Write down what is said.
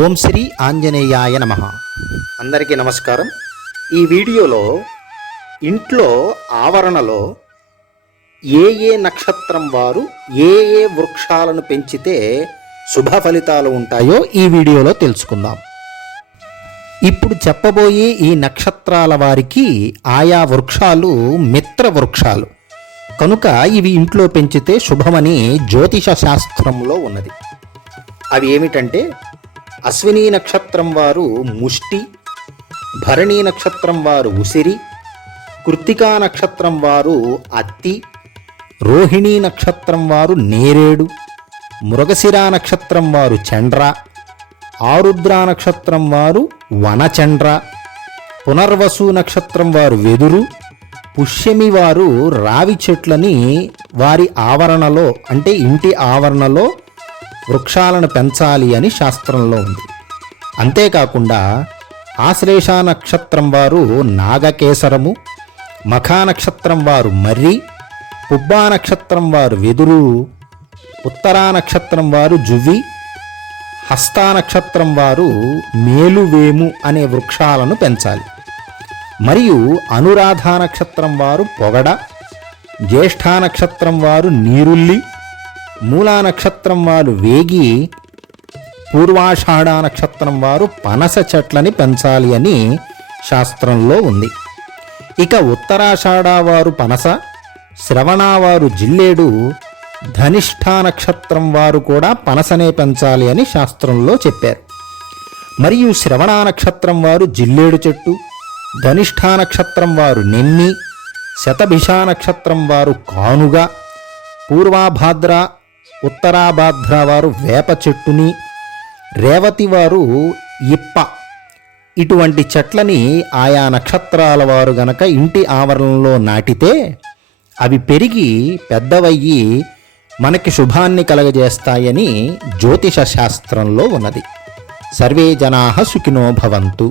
ఓం శ్రీ ఆంజనేయాయ నమః. అందరికీ నమస్కారం. ఈ వీడియోలో ఇంట్లో ఆవరణలో ఏ నక్షత్రం వారు ఏ వృక్షాలను పెంచితే శుభ ఫలితాలు ఉంటాయో ఈ వీడియోలో తెలుసుకుందాం. ఇప్పుడు చెప్పబోయే ఈ నక్షత్రాల వారికి ఆయా వృక్షాలు మిత్ర వృక్షాలు కనుక ఇవి ఇంట్లో పెంచితే శుభమని జ్యోతిష శాస్త్రంలో ఉన్నది. అవి ఏమిటంటే అశ్విని నక్షత్రం వారు ముష్టి, భరణి నక్షత్రం వారు ఉసిరి, కృత్తికా నక్షత్రం వారు అత్తి, రోహిణీ నక్షత్రం వారు నేరేడు, మృగశిర నక్షత్రం వారు చండ్ర, ఆరుద్ర నక్షత్రం వారు వనచండ్ర, పునర్వసు నక్షత్రం వారు వెదురు, పుష్యమి వారు రావి చెట్లని వారి ఆవరణలో అంటే ఇంటి ఆవరణలో వృక్షాలను పెంచాలి అని శాస్త్రంలో ఉంది. అంతేకాకుండా ఆశ్లేష నక్షత్రం వారు నాగకేసరము, మఖా నక్షత్రం వారు మర్రి, పుబ్బా నక్షత్రం వారు వెదురు, ఉత్తరా నక్షత్రం వారు జువ్వి, హస్తా నక్షత్రం వారు మేలువేము అనే వృక్షాలను పెంచాలి. మరియు అనురాధ నక్షత్రం వారు పొగడ, జ్యేష్ఠ నక్షత్రం వారు నీరుల్లి, మూలా నక్షత్రం వారు వేగి, పూర్వాషాఢ నక్షత్రం వారు పనస చెట్లని పెంచాలి అని శాస్త్రంలో ఉంది. ఇక ఉత్తరాషాఢ వారు పనస, శ్రవణ వారు జిల్లేడు, ధనిష్ఠ నక్షత్రం వారు కూడా పనసనే పెంచాలి అని శాస్త్రంలో చెప్పారు. మరియు శ్రవణ నక్షత్రం వారు జిల్లేడు చెట్టు, ధనిష్ఠ నక్షత్రం వారు నెమ్మి, శతభిష నక్షత్రం వారు కానుగ, పూర్వాభాద్ర ఉత్తరాభాద్ర వారు వేప చెట్టుని, రేవతి వారు ఇప్ప ఇటువంటి చెట్లని ఆయా నక్షత్రాల వారు గనక ఇంటి ఆవరణలో నాటితే అవి పెరిగి పెద్దవయ్యి మనకి శుభాన్ని కలగజేస్తాయని జ్యోతిష శాస్త్రంలో ఉన్నది. సర్వే జనాః సుఖినో భవంతు.